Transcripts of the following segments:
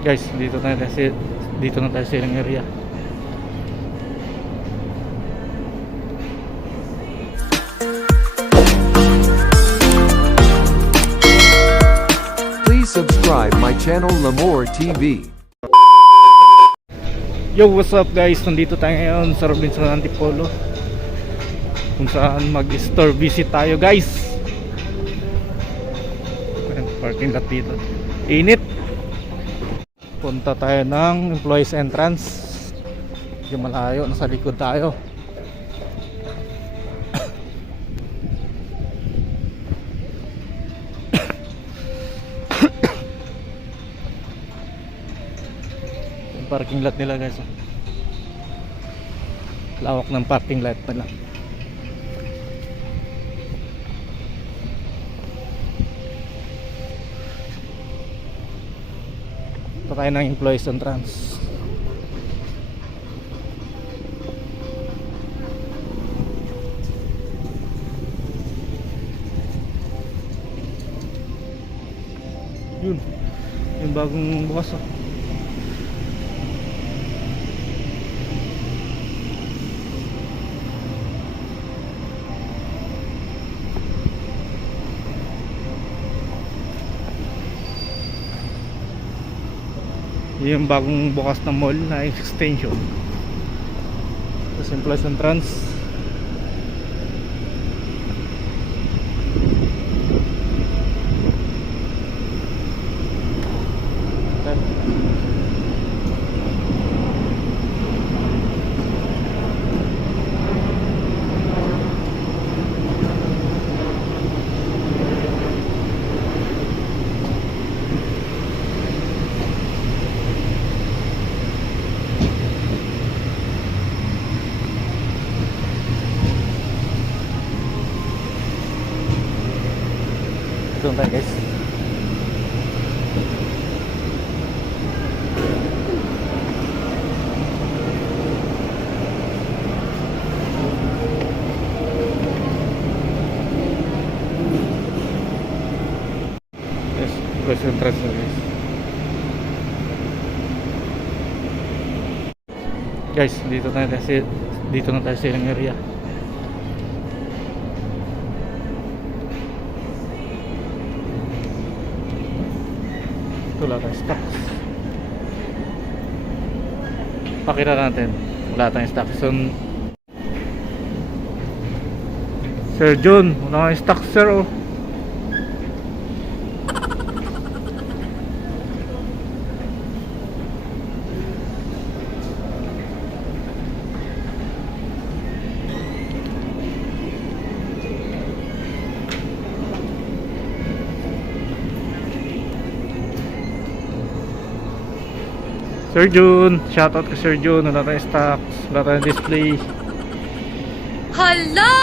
Guys, dito na tayo sa ilang area. Please subscribe my channel Lemor TV. Yo, what's up guys? Nandito tayo ngayon sa Robinsons Antipolo, kung saan mag-store visit tayo guys. Parking lot dito. Init. Punta tayo ng employees entrance. Yung malayo, nasa likod tayo. Yung parking lot nila guys. Lawak ng parking lot nila. Ito tayo ng employees entrance. Yun, yung bagong bukas oh. Yung bagong bukas na mall na extension. Tapos employees entrance. Doon tayo guys. Yes, employees entrance na guys. Guys, dito na tayo sa ilang area. Wala tayong stocks. Pakita natin, wala tayong stocks. So, Sir John, wala tayong stocks sir oh. Sir Jun, shoutout ka Sir Jun, wala tayong stocks, wala tayong display. Hala!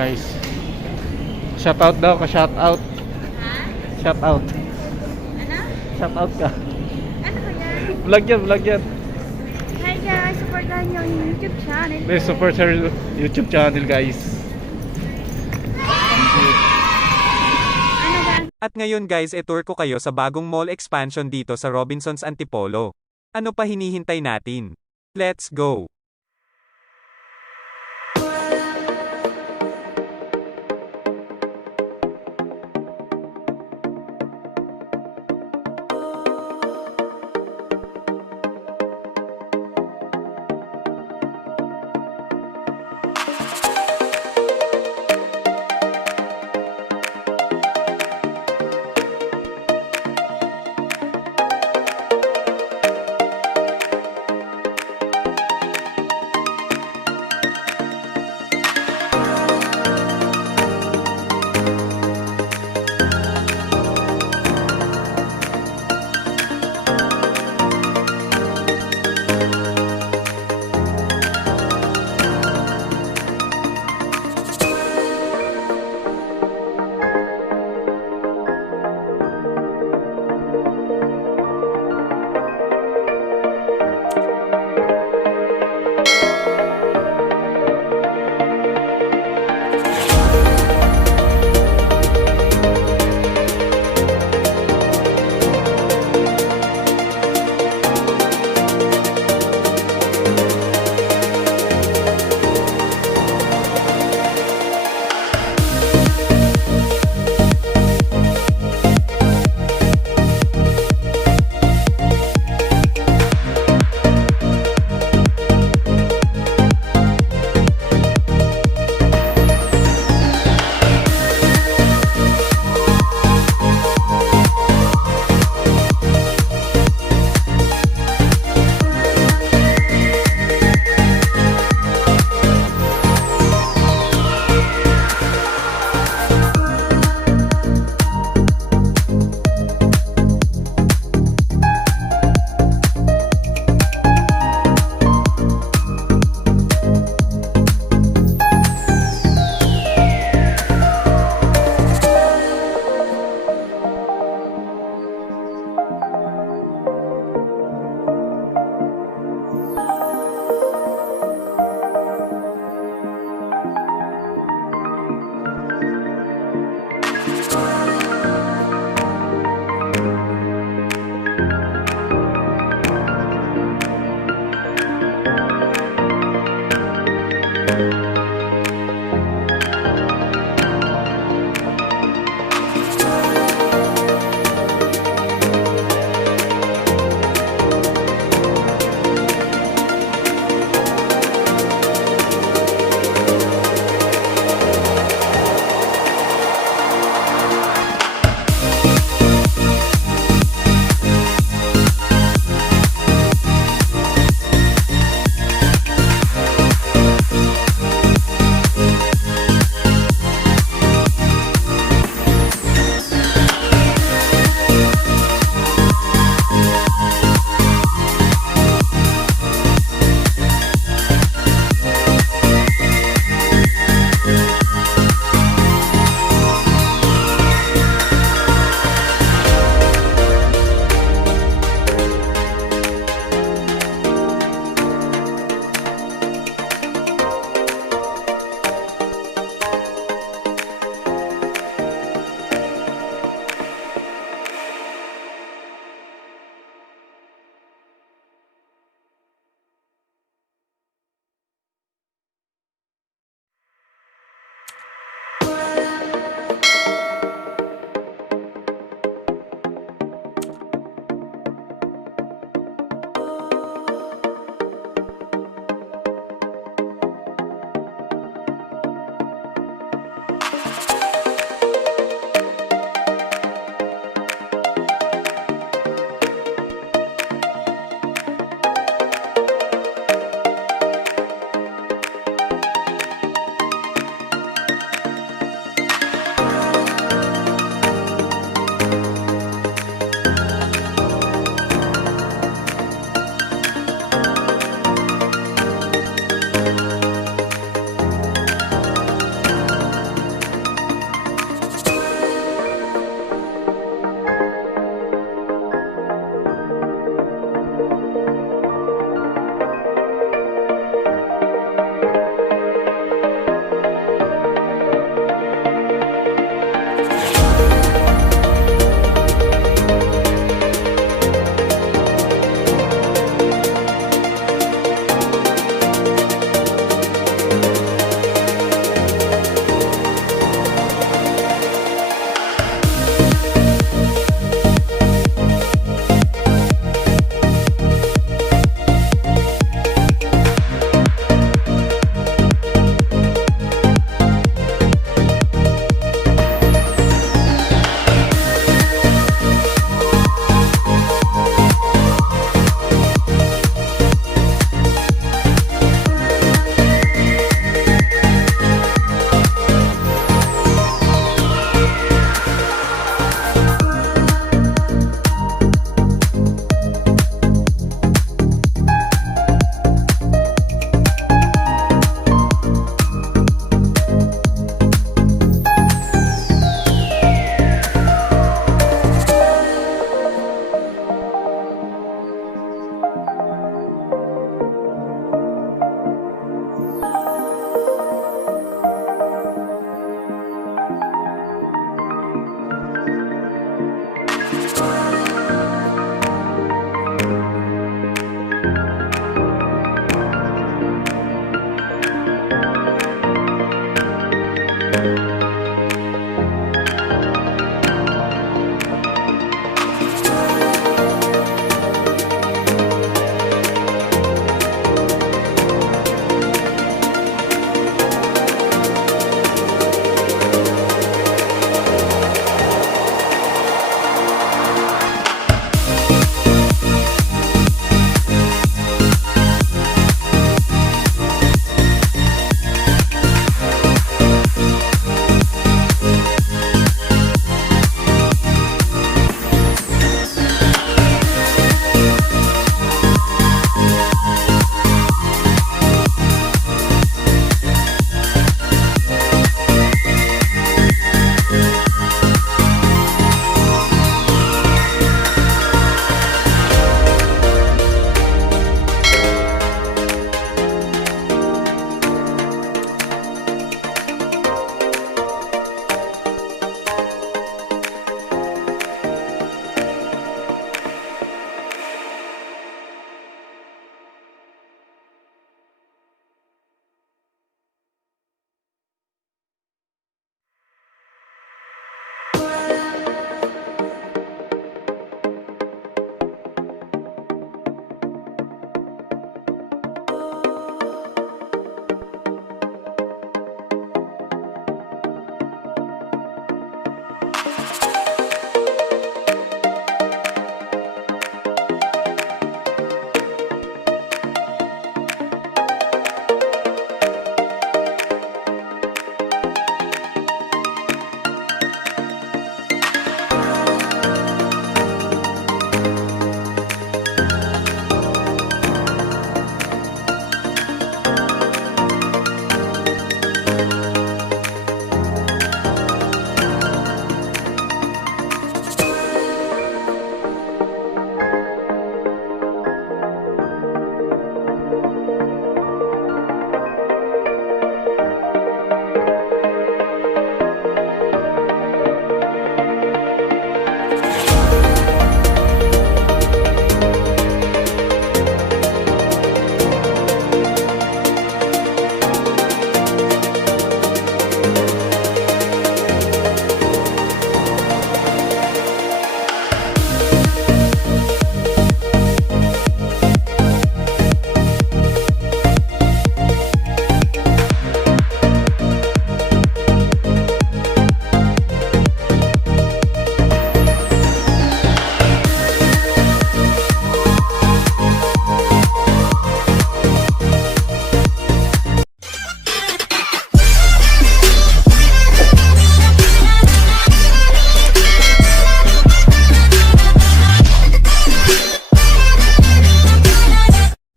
Guys, shoutout daw ka, shoutout. Ha? Shoutout. Ano? Shoutout ka. Ano ba yan? Vlog yan, vlog yan. Hi guys, supportahan niyo ang YouTube channel. Please support her YouTube channel guys. Ano ba? At ngayon guys, e-tour ko kayo sa bagong mall expansion dito sa Robinsons Antipolo. Ano pa hinihintay natin? Let's go!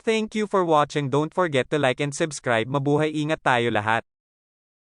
Thank you for watching. Don't forget to like and subscribe. Mabuhay, ingat tayo lahat.